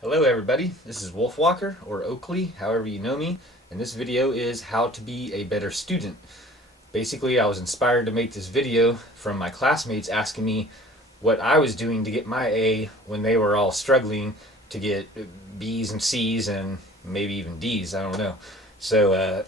Hello everybody, this is Wolf Walker, or Oakley, however you know me, and this video is how to be a better student. Basically, I was inspired to make this video from my classmates asking me what I was doing to get my A when they were all struggling to get B's and C's and maybe even D's, I don't know. So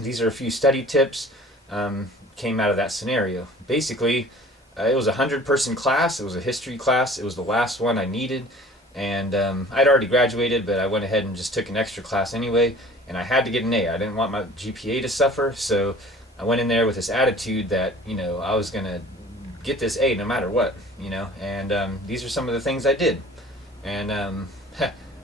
these are a few study tips came out of that scenario. Basically, it was a 100-person class, it was a history class, it was the last one I needed. And I'd already graduated, but I went ahead and just took an extra class anyway, and I had to get an A. I didn't want my GPA to suffer, so I went in there with this attitude that, I was going to get this A no matter what, and these are some of the things I did. And a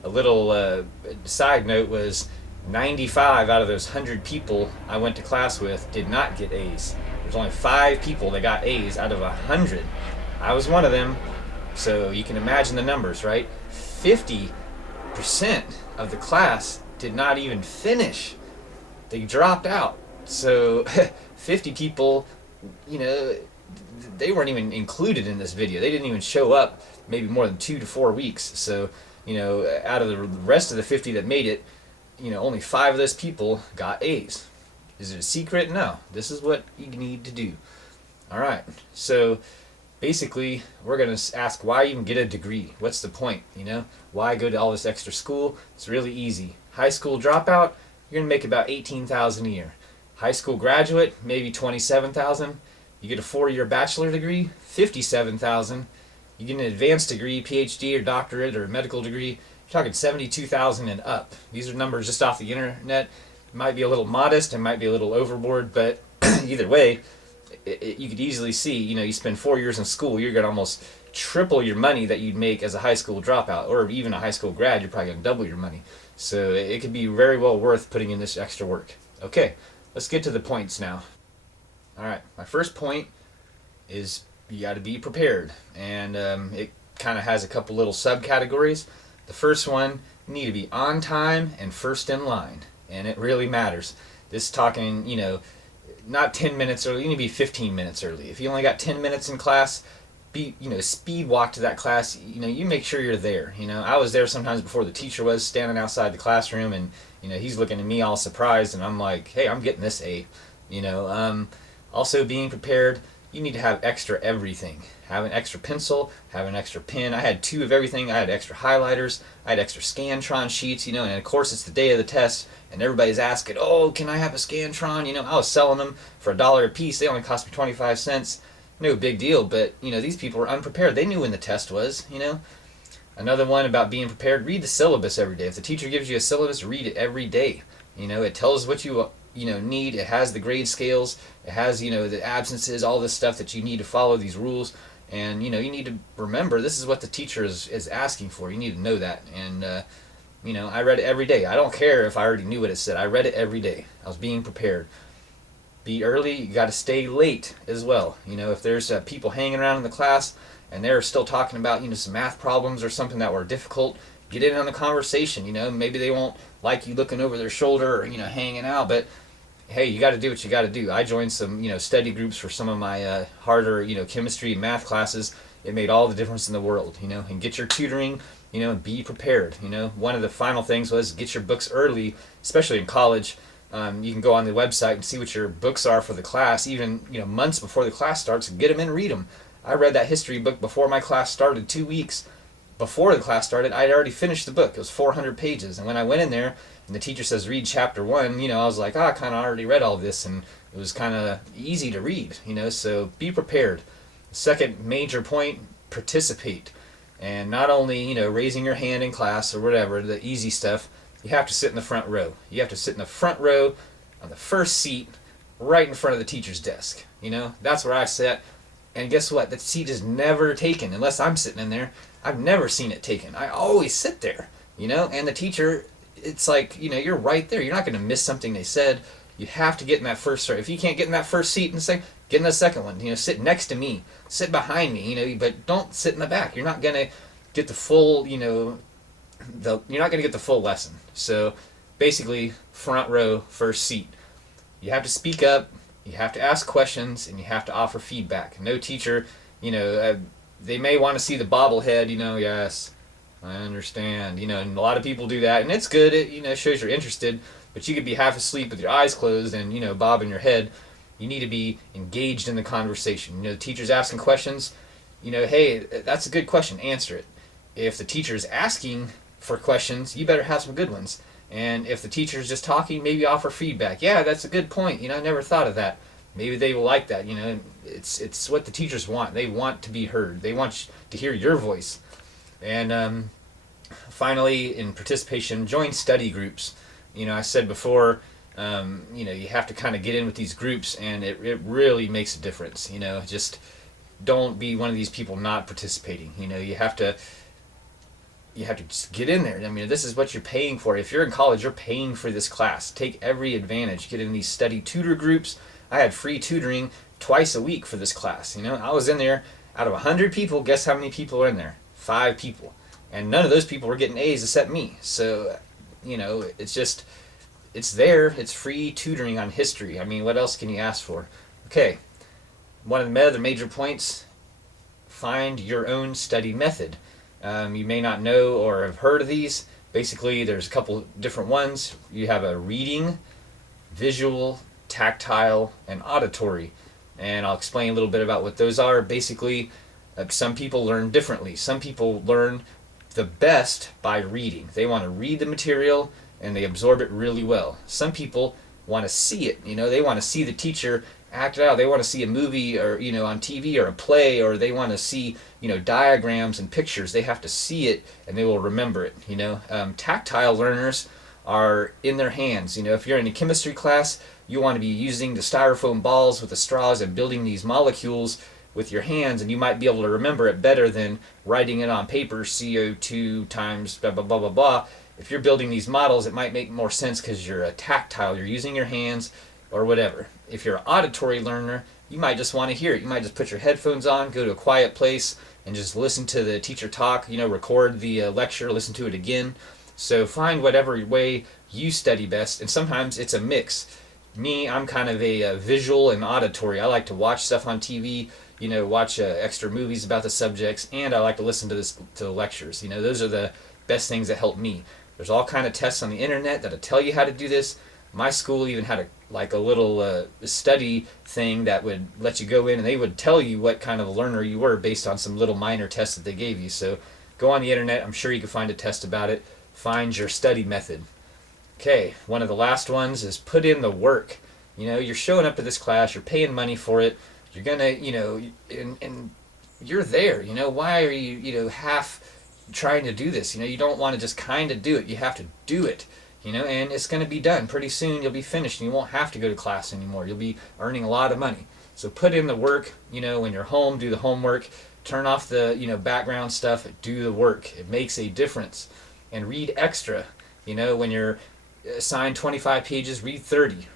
little side note was 95 out of those 100 people I went to class with did not get A's. There's only 5 people that got A's out of 100. I was one of them. So you can imagine the numbers, right? 50% of the class did not even finish. They dropped out. So 50 people, they weren't even included in this video. They didn't even show up maybe more than 2 to 4 weeks. So, out of the rest of the 50 that made it, only 5 of those people got A's. Is it a secret? No. This is what you need to do. All right. So basically, we're going to ask why even get a degree. What's the point, Why go to all this extra school? It's really easy. High school dropout, you're going to make about $18,000 a year. High school graduate, maybe $27,000. You get a 4-year bachelor degree, $57,000. You get an advanced degree, PhD or doctorate or medical degree, you're talking $72,000 and up. These are numbers just off the internet. It might be a little modest, it might be a little overboard, but either way, you could easily see, you spend 4 years in school, you're going to almost triple your money that you'd make as a high school dropout, or even a high school grad, you're probably going to double your money. So it could be very well worth putting in this extra work. Okay, let's get to the points now. Alright, my first point is you got to be prepared, and it kind of has a couple little subcategories. The first one, you need to be on time and first in line, and it really matters. This talking, not 10 minutes early, you need to be 15 minutes early. If you only got 10 minutes in class, speed walk to that class, you make sure you're there. I was there sometimes before the teacher was, standing outside the classroom, and, he's looking at me all surprised, and I'm like, hey, I'm getting this A. Also being prepared, you need to have extra everything. Have an extra pencil, have an extra pen. I had 2 of everything. I had extra highlighters, I had extra Scantron sheets, and of course it's the day of the test, and everybody's asking, oh, can I have a Scantron? I was selling them for $1 a piece. They only cost me 25 cents. No big deal, but, these people were unprepared. They knew when the test was, Another one about being prepared, read the syllabus every day. If the teacher gives you a syllabus, read it every day. It tells what you need. It has the grade scales. It has, the absences, all this stuff that you need to follow, these rules. And, you need to remember this is what the teacher is asking for. You need to know that. And, I read it every day. I don't care if I already knew what it said. I read it every day. I was being prepared. Be early. You got to stay late as well. If there's people hanging around in the class and they're still talking about, some math problems or something that were difficult, get in on the conversation. Maybe they won't like you looking over their shoulder or, hanging out, but hey, you got to do what you got to do. I joined some, study groups for some of my harder, chemistry and math classes. It made all the difference in the world, and get your tutoring, and be prepared. One of the final things was get your books early, especially in college. You can go on the website and see what your books are for the class, even, months before the class starts, and get them in and read them. I read that history book before my class started, 2 weeks before the class started. I had already finished the book. It was 400 pages. And when I went in there and the teacher says read chapter 1, I was like, I kind of already read all this, and it was kind of easy to read, so be prepared. The second major point, participate. And not only, raising your hand in class or whatever, the easy stuff, you have to sit in the front row. You have to sit in the front row on the first seat right in front of the teacher's desk. That's where I sat. And guess what? That seat is never taken unless I'm sitting in there. I've never seen it taken. I always sit there, and the teacher, it's like, you're right there. You're not going to miss something they said. You have to get in that first row. If you can't get in that first seat and say, get in the second one. Sit next to me. Sit behind me, but don't sit in the back. You're not going to get the full, you're not going to get the full lesson. So basically, front row, first seat. You have to speak up. You have to ask questions, and you have to offer feedback. No teacher, they may want to see the bobblehead, yes, I understand. And a lot of people do that, and it's good. It shows you're interested, but you could be half asleep with your eyes closed and bobbing your head. You need to be engaged in the conversation. The teacher's asking questions. Hey, that's a good question. Answer it. If the teacher's asking for questions, you better have some good ones. And if the teacher's just talking, maybe offer feedback. Yeah, that's a good point. I never thought of that. Maybe they will like that. It's what the teachers want. They want to be heard. They want to hear your voice. And finally, in participation, join study groups. I said before, you have to kind of get in with these groups, and it really makes a difference. Just don't be one of these people not participating. You have to just get in there. This is what you're paying for. If you're in college, you're paying for this class. Take every advantage. Get in these study tutor groups. I had free tutoring twice a week for this class. I was in there. Out of 100 people, guess how many people were in there? 5 people. And none of those people were getting A's except me. So, it's there. It's free tutoring on history. What else can you ask for? Okay. One of the other major points, find your own study method. You may not know or have heard of these. Basically, there's a couple different ones. You have a reading, visual, tactile, and auditory. And I'll explain a little bit about what those are. Basically, some people learn differently. Some people learn the best by reading. They want to read the material and they absorb it really well. Some people want to see it. They want to see the teacher act it out. They want to see a movie or on TV or a play, or they want to see diagrams and pictures. They have to see it and they will remember it. Tactile learners are in their hands. If you're in a chemistry class, you want to be using the styrofoam balls with the straws and building these molecules with your hands, and you might be able to remember it better than writing it on paper, CO2 times blah blah blah blah blah. If you're building these models, it might make more sense because you're a tactile, you're using your hands or whatever. If you're an auditory learner, you might just want to hear it. You might just put your headphones on, go to a quiet place, and just listen to the teacher talk, record the lecture, listen to it again. So find whatever way you study best, and sometimes it's a mix. Me, I'm kind of a visual and auditory. I like to watch stuff on TV, watch extra movies about the subjects, and I like to listen to the lectures. Those are the best things that help me. There's all kind of tests on the internet that'll tell you how to do this. My school even had a little study thing that would let you go in, and they would tell you what kind of a learner you were based on some little minor tests that they gave you. So go on the internet. I'm sure you can find a test about it. Find your study method. Okay, one of the last ones is put in the work. You're showing up to this class, you're paying money for it, you're gonna, and you're there. Why are you, half trying to do this? You don't want to just kind of do it. You have to do it, and it's going to be done. Pretty soon you'll be finished and you won't have to go to class anymore. You'll be earning a lot of money. So put in the work, when you're home, do the homework, turn off the, background stuff, do the work. It makes a difference. And read extra. When you're assigned 25 pages, read 30.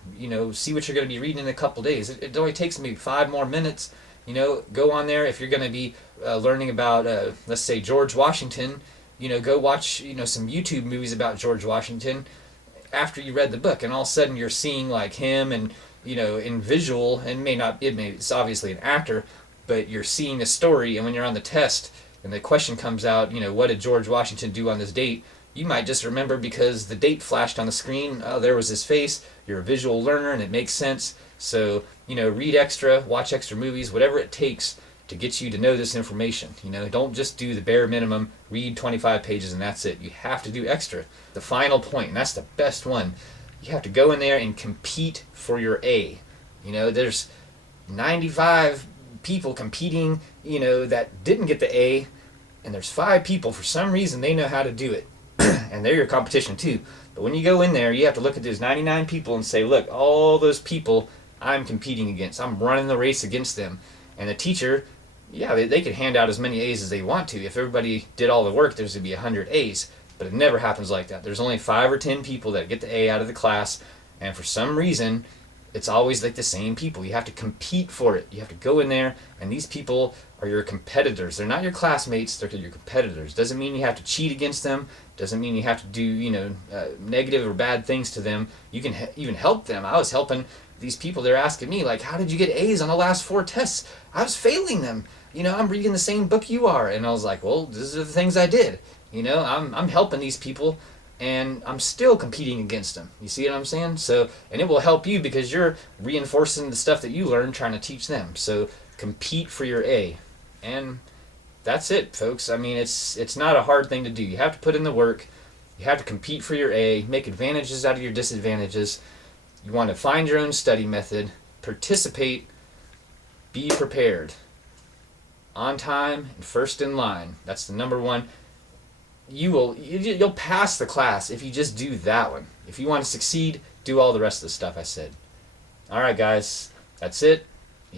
See what you're going to be reading in a couple days. It only takes maybe 5 more minutes. Go on there. If you're going to be learning about, let's say, George Washington, go watch, some YouTube movies about George Washington after you read the book. And all of a sudden you're seeing like him and, in visual, and it's obviously an actor, but you're seeing a story. And when you're on the test and the question comes out, what did George Washington do on this date? You might just remember because the date flashed on the screen. Oh, there was his face. You're a visual learner and it makes sense. So, read extra, watch extra movies, whatever it takes to get you to know this information. Don't just do the bare minimum, read 25 pages and that's it. You have to do extra. The final point, and that's the best one, you have to go in there and compete for your A. There's 95 people competing, that didn't get the A, and there's 5 people, for some reason, they know how to do it. And they're your competition too. But when you go in there, you have to look at those 99 people and say, look, all those people I'm competing against. I'm running the race against them. And the teacher, they could hand out as many A's as they want to. If everybody did all the work, there's going to be 100 A's. But it never happens like that. There's only 5 or 10 people that get the A out of the class. And for some reason, it's always like the same people. You have to compete for it. You have to go in there, and these people are your competitors. They're not your classmates, they're your competitors. Doesn't mean you have to cheat against them. Doesn't mean you have to do, negative or bad things to them. You can even help them. I was helping these people. They're asking me, like, how did you get A's on the last 4 tests? I was failing them. I'm reading the same book you are. And I was like, well, these are the things I did. I'm helping these people, and I'm still competing against them. You see what I'm saying? So, and it will help you because you're reinforcing the stuff that you learned trying to teach them. So compete for your A. And that's it, folks. I mean, it's not a hard thing to do. You have to put in the work. You have to compete for your A, make advantages out of your disadvantages. You want to find your own study method, participate, be prepared. On time and first in line. That's the number one. You'll pass the class if you just do that one. If you want to succeed, do all the rest of the stuff I said. All right, guys, that's it.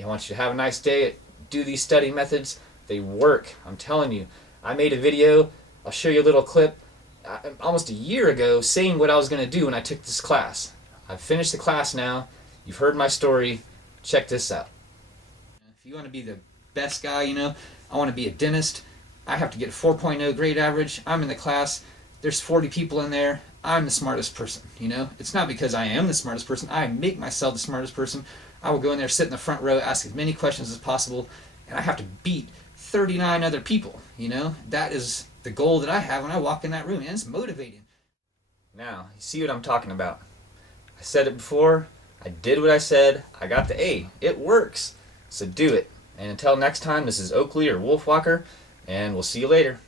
I want you to have a nice day. Do these study methods. They work. I'm telling you. I made a video. I'll show you a little clip almost a year ago saying what I was going to do when I took this class. I've finished the class now. You've heard my story. Check this out. If you want to be the best guy, I want to be a dentist. I have to get a 4.0 grade average. I'm in the class. There's 40 people in there. I'm the smartest person, It's not because I am the smartest person. I make myself the smartest person. I will go in there, sit in the front row, ask as many questions as possible, and I have to beat 39 other people, That is the goal that I have when I walk in that room, and it's motivating. Now, you see what I'm talking about. I said it before. I did what I said. I got the A. It works. So do it. And until next time, this is Oakley or Wolfwalker, and we'll see you later.